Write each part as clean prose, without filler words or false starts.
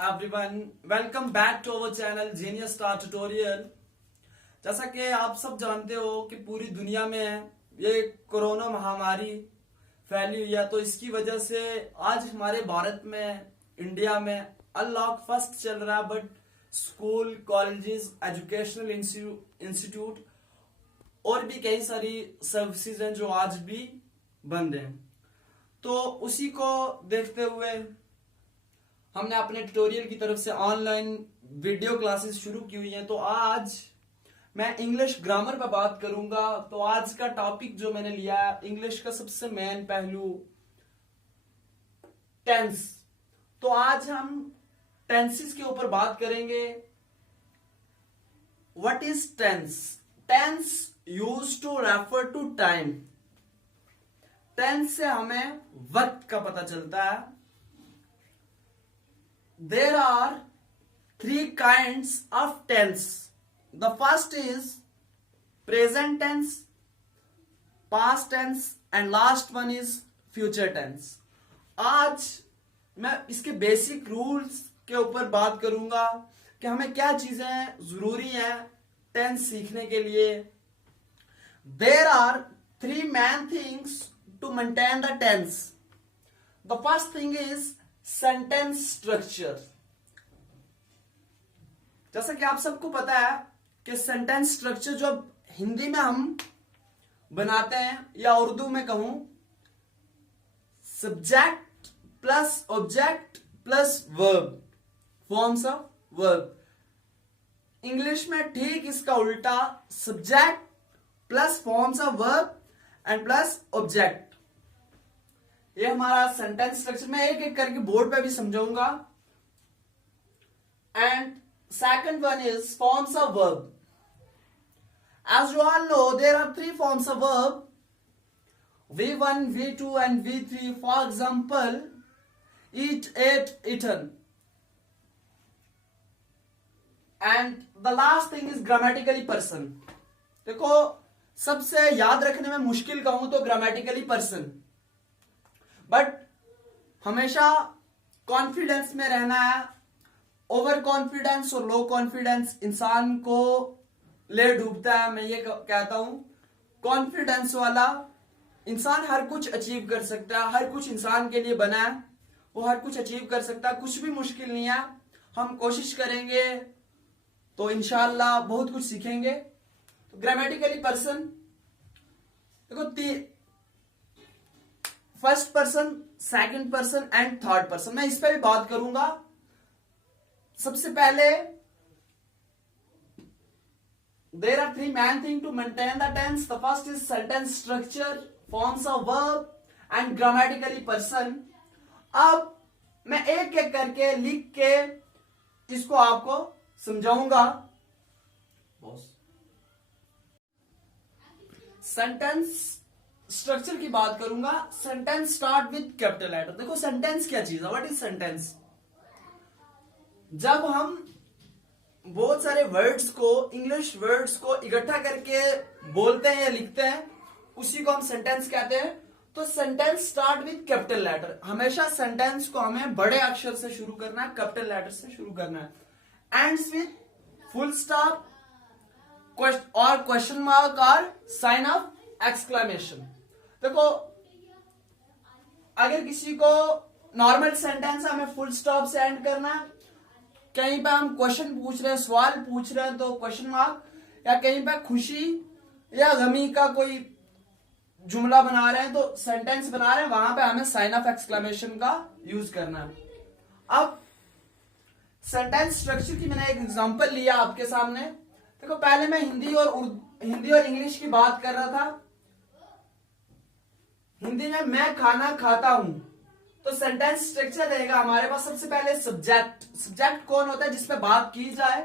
Everyone, welcome back to our channel genius star tutorial. जैसा कि आप सब जानते हो कि पूरी दुनिया में ये कोरोना महामारी फैली हुई है, तो इसकी वजह से आज हमारे भारत में, इंडिया में अनलॉक फर्स्ट चल रहा है। But school, colleges, educational institute और भी कई सारी सर्विसेज हैं जो आज भी बंद हैं। तो उसी को देखते हुए हमने अपने ट्यूटोरियल की तरफ से ऑनलाइन वीडियो क्लासेस शुरू की हुई हैं। तो आज मैं इंग्लिश ग्रामर पर बात करूंगा। तो आज का टॉपिक जो मैंने लिया है, इंग्लिश का सबसे मेन पहलू टेंस। तो आज हम टेंसेस के ऊपर बात करेंगे। What is tense? Tense used to refer to time. Tense से हमें वक्त का पता चलता है। There are three kinds of tense. The first is present tense, past tense, and last one is future tense. आज मैं इसके बेसिक रूल्स के ऊपर बात करूंगा कि हमें क्या चीजें जरूरी हैं टेंस सीखने के लिए। There are three main things to maintain the tense. The first thing is sentence structure. जैसा कि आप सबको पता है कि सेंटेंस स्ट्रक्चर जो हिंदी में हम बनाते हैं, या उर्दू में कहूं, subject plus object plus verb, forms of verb. English में ठीक इसका उल्टा, subject plus forms of verb and plus object. ये हमारा सेंटेंस स्ट्रक्चर। मैं एक एक करके बोर्ड पे भी समझाऊंगा। And second one is forms of verb. As you all know, there are three forms of verb, V1, V2 and V3. For example, eat, ate, eaten. And the last thing is grammatically person. देखो, सबसे याद रखने में मुश्किल कहूं तो grammatically person. But हमेशा confidence में रहना है। ओवर कॉन्फिडेंस और लो कॉन्फिडेंस इंसान को ले डूबता है। मैं ये कहता हूं, कॉन्फिडेंस वाला इंसान हर कुछ अचीव कर सकता है। हर कुछ इंसान के लिए बना है, वो हर कुछ अचीव कर सकता है। कुछ भी मुश्किल नहीं है, हम कोशिश करेंगे तो इंशाल्लाह बहुत कुछ सीखेंगे। तो ग्रामेटिकली पर्सन, देखो, first person, second person and third person, मैं इस पे भी बात करूंगा। सबसे पहले, there are three main thing to maintain the tense. The first is sentence structure, forms of verb and grammatically person. अब मैं एक एक करके लिख के इसको आपको समझाऊंगा। सेंटेंस स्ट्रक्चर की बात करूंगा। Sentence start with capital letter. देखो, सेंटेंस क्या चीज है? What is sentence? जब हम बहुत सारे वर्ड्स को, इंग्लिश वर्ड्स को इकट्ठा करके बोलते हैं या लिखते हैं, उसी को हम सेंटेंस कहते हैं। तो sentence start with capital letter. हमेशा सेंटेंस को हमें बड़े अक्षर से शुरू करना है, कैपिटल लेटर से शुरू करना है। एंड्स विथ फुल स्टॉप और क्वेश्चन मार्क और साइन ऑफ एक्सक्लेमेशन। देखो, अगर किसी को नॉर्मल सेंटेंस हमें फुल स्टॉप से एंड करना है, कहीं पे हम क्वेश्चन पूछ रहे हैं, सवाल पूछ रहे हैं, तो क्वेश्चन मार्क, या कहीं पे खुशी या गमी का कोई जुमला बना रहे हैं, तो सेंटेंस बना रहे हैं, वहां पे हमें साइन ऑफ एक्सक्लेमेशन का यूज करना है। अब सेंटेंस स्ट्रक्चर की मैंने एक एग्जांपल लिया आपके सामने। देखो, पहले मैं हिंदी और इंग्लिश की बात कर रहा था। हिंदी में मैं खाना खाता हूं, तो सेंटेंस स्ट्रक्चर रहेगा हमारे पास। सबसे पहले सब्जेक्ट। सब्जेक्ट कौन होता है? जिसपे बात की जाए।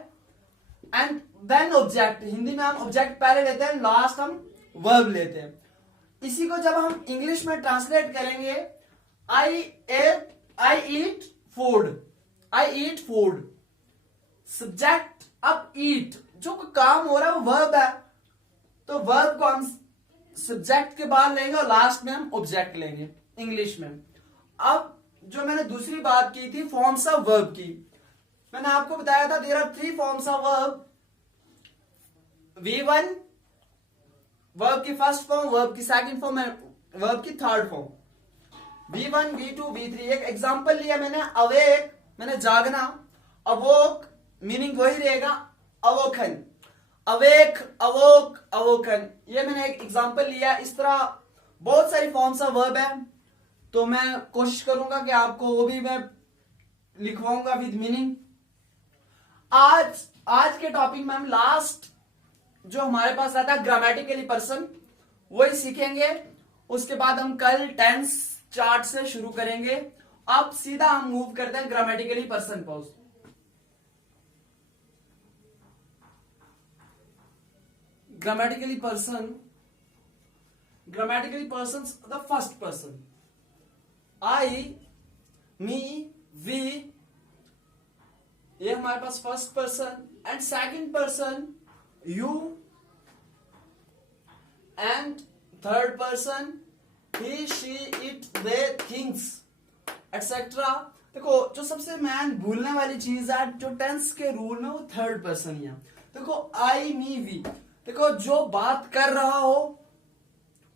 And then object. हिंदी में हम ऑब्जेक्ट पहले लेते हैं, लास्ट हम वर्ब लेते हैं। इसी को जब हम इंग्लिश में ट्रांसलेट करेंगे, आई ईट फूड, आई ईट फूड, सब्जेक्ट। अब ईट, जो काम हो रहा है वो वर्ब है, तो वर्ब को हम सब्जेक्ट के बाद लेंगे और लास्ट में हम ऑब्जेक्ट लेंगे इंग्लिश में। अब जो मैंने दूसरी बात की थी फॉर्म्स ऑफ वर्ब की, मैंने आपको बताया था there are 3 forms of verb, V1 verb की फर्स्ट फॉर्म, वर्ब की सेकंड फॉर्म, वर्ब की third form, V1 V2 V3। एक एग्जांपल लिया मैंने, अवेक मैंने जागना, अवोक मीनिंग वही रहेगा अवोखन, अवेक अवोक अवोकन, ये मैंने एक एग्जांपल लिया। इस तरह बहुत सारी फॉर्म्स ऑफ वर्ब है, तो मैं कोशिश करूंगा कि आपको वो भी मैं लिखवाऊंगा विद मीनिंग। आज के टॉपिक में हम लास्ट जो हमारे पास रहता है ग्रामेटिकली पर्सन, वही सीखेंगे। उसके बाद हम कल टेंस चार्ट से शुरू करेंगे। अब सीधा हम मूव करते हैं ग्रामेटिकली पर्सन पर। Grammatically person the first person, I, me, we, ये हमारे पास first person. And second person you, and third person he, she, it, they, things etcetera. देखो जो सबसे मेन भूलने वाली चीज है जो टेंस के रूल में, वो थर्ड पर्सन ही है। देखो आई, मी, वी, देखो जो बात कर रहा हो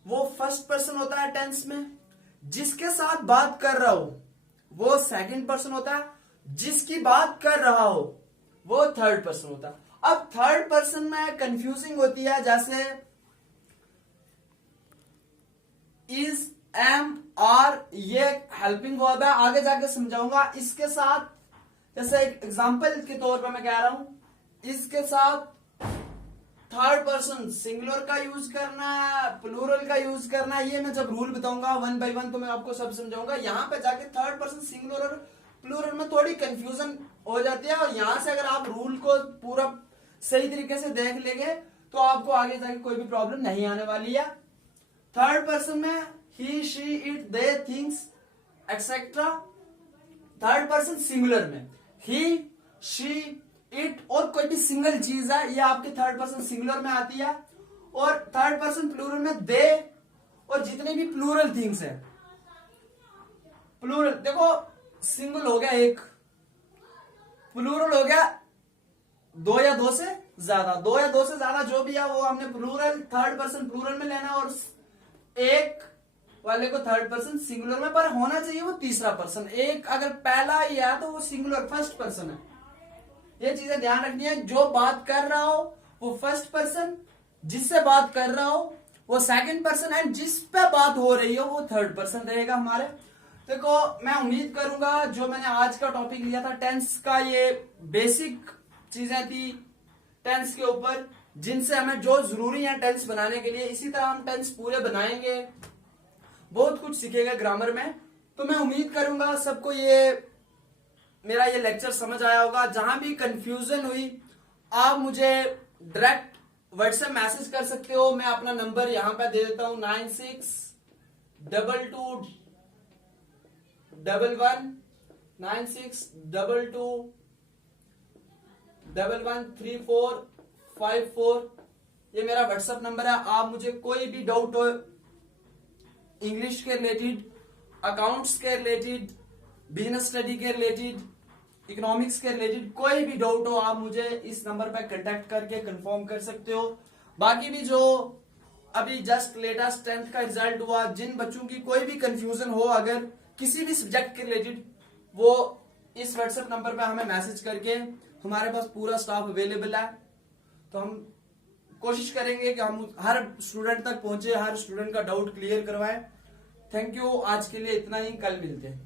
वो फर्स्ट पर्सन होता है टेंस में, जिसके साथ बात कर रहा हो वो सेकंड पर्सन होता है, जिसकी बात कर रहा हो वो थर्ड पर्सन होता है। अब थर्ड पर्सन में कंफ्यूजिंग होती है, जैसे इज, एम, आर, ये हेल्पिंग वर्ब है, आगे जाके समझाऊंगा। इसके साथ जैसे एक एग्जांपल के तौर पर मैं कह रहा हूं, इसके साथ थर्ड पर्सन सिंगुलर का यूज करना है, प्लूरल का यूज करना है, ये मैं जब रूल बताऊंगा 1 बाय 1 तो मैं आपको सब समझाऊंगा। यहां पे जाके थर्ड पर्सन सिंगुलर और प्लूरल में थोड़ी कंफ्यूजन हो जाती है, और यहां से अगर आप रूल को पूरा सही तरीके से देख लेंगे तो आपको आगे जाके कोई भी प्रॉब्लम नहीं आने वाली है। थर्ड पर्सन में he, she, it, they, things etcetera. Third person singular में ही, शी, इट और कोई भी सिंगल चीज है, ये आपके थर्ड पर्सन सिंगुलर में आती है। और थर्ड पर्सन प्लूरल में दे और जितने भी प्लूरल थिंग्स है। प्लूरल देखो, सिंगल हो गया एक, प्लूरल हो गया 2 या 2 से ज्यादा, 2 या 2 से ज्यादा जो भी है वो हमने प्लूरल थर्ड पर्सन प्लूरल में लेना, और एक वाले को थर्ड पर्सन सिंगुलर में, पर होना चाहिए वो तीसरा पर्सन। एक अगर पहला ही है तो वो सिंगुलर फर्स्ट पर्सन है। ये चीजें ध्यान रखनी है, जो बात कर रहा हो वो फर्स्ट पर्सन, जिससे बात कर रहा हो वो सेकंड पर्सन, एंड जिस पे बात हो रही हो वो थर्ड पर्सन रहेगा हमारे। देखो मैं उम्मीद करूंगा जो मैंने आज का टॉपिक लिया था टेंस का, ये बेसिक चीजें थी टेंस के ऊपर, जिनसे हमें जो जरूरी है टेंस बनाने के लिए। इसी तरह हम टेंस पूरे बनाएंगे, बहुत कुछ सीखेगा ग्रामर में। तो मैं उम्मीद करूंगा सबको मेरा ये लेक्चर समझ आया होगा। जहां भी कंफ्यूजन हुई आप मुझे डायरेक्ट व्हाट्सएप मैसेज कर सकते हो। मैं अपना नंबर यहां पे दे देता हूं 9622113454। ये मेरा व्हाट्सएप नंबर है। आप मुझे कोई भी डाउट हो इंग्लिश के रिलेटेड, अकाउंट्स के रिलेटेड, बिजनेस स्टडी के रिलेटेड, इकोनॉमिक्स के रिलेटेड, कोई भी डाउट हो आप मुझे इस नंबर पर कांटेक्ट करके कंफर्म कर सकते हो। बाकी भी जो अभी जस्ट लेटेस्ट 10th का रिजल्ट हुआ, जिन बच्चों की कोई भी कंफ्यूजन हो अगर किसी भी सब्जेक्ट के रिलेटेड, वो इस व्हाट्सएप नंबर पे हमें मैसेज करके, हमारे पास पूरा स्टाफ अवेलेबल है, तो हम कोशिश करेंगे कि हम हर स्टूडेंट तक पहुंचे, हर स्टूडेंट का डाउट क्लियर करवाएं। थैंक यू, आज के लिए इतना ही, कल मिलते हैं।